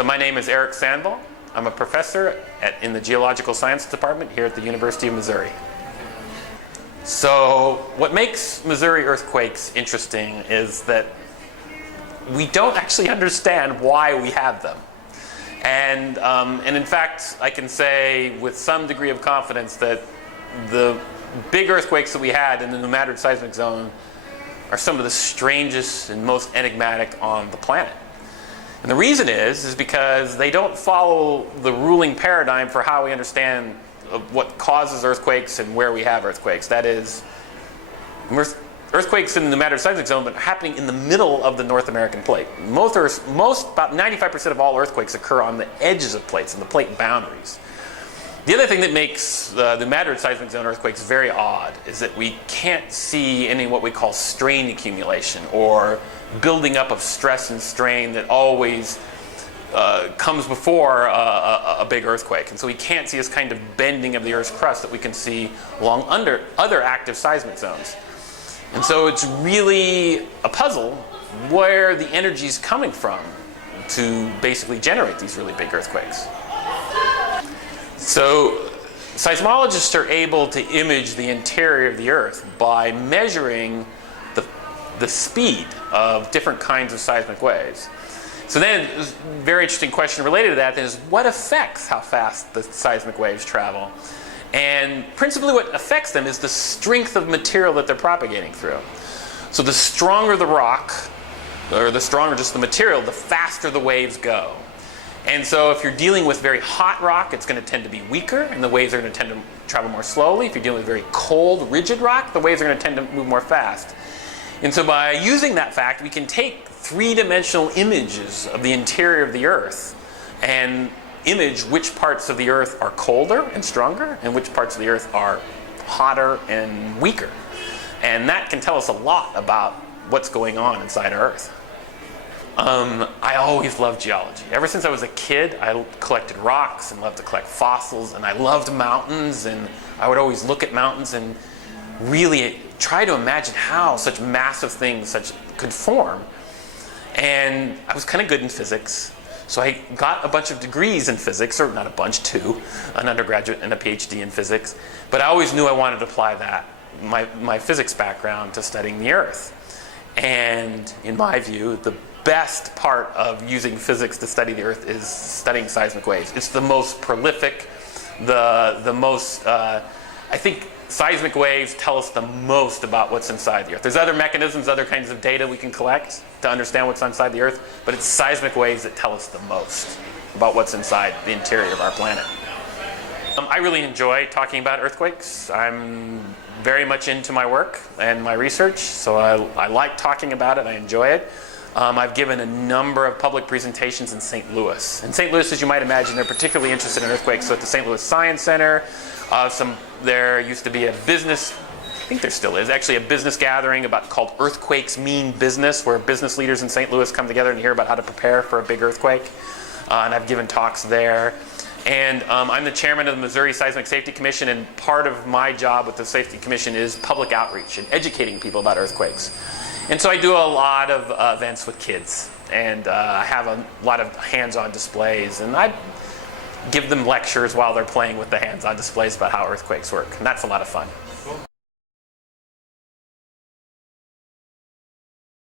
So my name is Eric Sandvall. I'm a professor in the Geological Sciences Department here at the University of Missouri. So what makes Missouri earthquakes interesting is that we don't actually understand why we have them. And in fact, I can say with some degree of confidence that the big earthquakes that we had in the New seismic zone are some of the strangest and most enigmatic on the planet. And the reason is because they don't follow the ruling paradigm for how we understand what causes earthquakes and where we have earthquakes. That is, earthquakes in the New seismic zone but happening in the middle of the North American plate. About 95% of all earthquakes occur on the edges of plates, in the plate boundaries. The other thing that makes the New seismic zone earthquakes very odd is that we can't see any what we call strain accumulation, or building up of stress and strain that always comes before a big earthquake. And so we can't see this kind of bending of the Earth's crust that we can see along other active seismic zones. And so it's really a puzzle where the energy is coming from to basically generate these really big earthquakes. So seismologists are able to image the interior of the Earth by measuring the speed of different kinds of seismic waves. So then a very interesting question related to that is, what affects how fast the seismic waves travel? And principally what affects them is the strength of material that they're propagating through. So the stronger the rock, or the stronger just the material, the faster the waves go. And so if you're dealing with very hot rock, it's going to tend to be weaker, and the waves are going to tend to travel more slowly. If you're dealing with very cold, rigid rock, the waves are going to tend to move more fast. And so by using that fact, we can take three-dimensional images of the interior of the Earth and image which parts of the Earth are colder and stronger and which parts of the Earth are hotter and weaker. And that can tell us a lot about what's going on inside Earth. I always loved geology. Ever since I was a kid, I collected rocks and loved to collect fossils, and I loved mountains, and I would always look at mountains and really try to imagine how such massive things could form. And I was kind of good in physics, so I got a bunch of degrees in physics, or not a bunch, two, an undergraduate and a PhD in physics. But I always knew I wanted to apply that, my physics background, to studying the Earth. And in my view, the best part of using physics to study the Earth is studying seismic waves. It's the most prolific, the most, I think seismic waves tell us the most about what's inside the Earth. There's other mechanisms, other kinds of data we can collect to understand what's inside the Earth, but it's seismic waves that tell us the most about what's inside the interior of our planet. I really enjoy talking about earthquakes. I'm very much into my work and my research, so I like talking about it. I enjoy it. I've given a number of public presentations in St. Louis. In St. Louis, as you might imagine, they're particularly interested in earthquakes. So at the St. Louis Science Center, there used to be a business, I think there still is, actually a business gathering called Earthquakes Mean Business, where business leaders in St. Louis come together and hear about how to prepare for a big earthquake. And I've given talks there. And I'm the chairman of the Missouri Seismic Safety Commission, and part of my job with the Safety Commission is public outreach and educating people about earthquakes. And so I do a lot of events with kids, and I have a lot of hands-on displays, and I give them lectures while they're playing with the hands-on displays about how earthquakes work, and that's a lot of fun.